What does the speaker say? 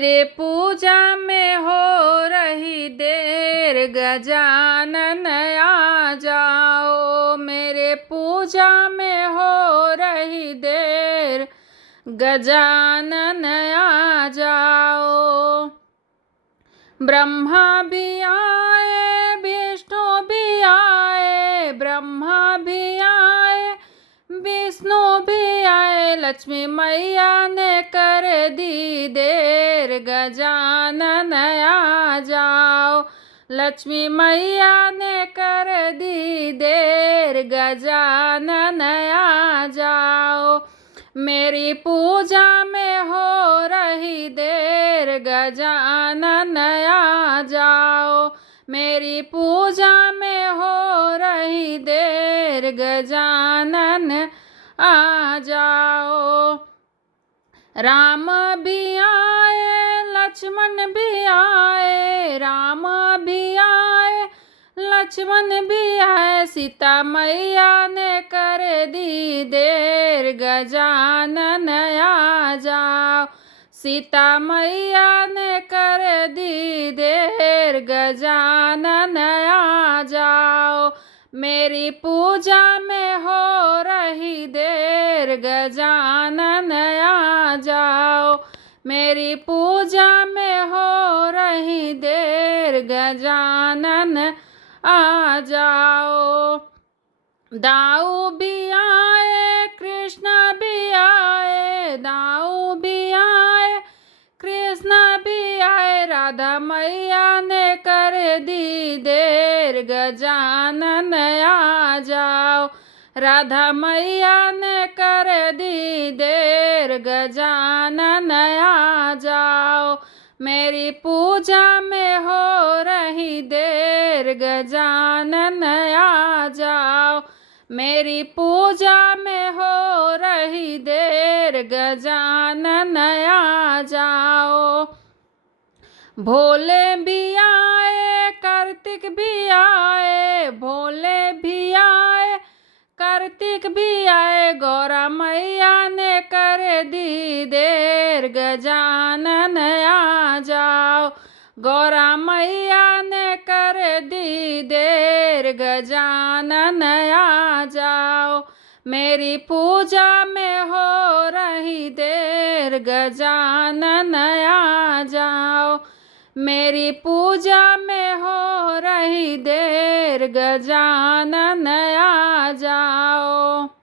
मेरे पूजा में हो रही देर, गजानन आ जाओ। मेरे पूजा में हो रही देर, गजानन आ जाओ। ब्रह्मा भी आए, विष्णु भी आए, ब्रह्मा भी आए, विष्णु भी आए। लक्ष्मी मैया ने कर दी देर, गजानन आ जाओ। लक्ष्मी मैया ने कर दी देर, गजानन आ जाओ। मेरी पूजा में हो रही देर, गजानन आ जाओ। मेरी पूजा में हो रही देर, गजानन आ जाओ। राम भी आए, लक्ष्मण भी आए, राम भी आए, लक्ष्मण भी आए। सीता मैया ने कर दी देर, गजानन आ जाओ। सीता मैया ने कर दी देर, गजानन आ जाओ। मेरी पूजा में हो रही देर, गजानन आ जाओ। मेरी पूजा में हो रही देर, गजानन आ जाओ। दाऊ भी आए, कृष्ण भी आए, दाऊ भी आए, कृष्ण भी आए। राधा मैया ने कर दी देर, गजानन आ जाओ। राधा मैया ने कर दी देर, गजानन आ जाओ। मेरी पूजा में हो रही देर, गजानन आ जाओ। मेरी पूजा में हो रही देर, गजानन आ जाओ। भोले भी आए, कार्तिक भी आए, भोले भी आए, कार्तिक भी आए। गौरा मैया ने कर दी देर, गजानन आ जाओ। गौरा मैया ने कर दी देर, गजानन आ जाओ। मेरी पूजा में हो रही देर, गजानन आ जाओ। मेरी पूजा में हो रही देर, गजानन आ जाओ।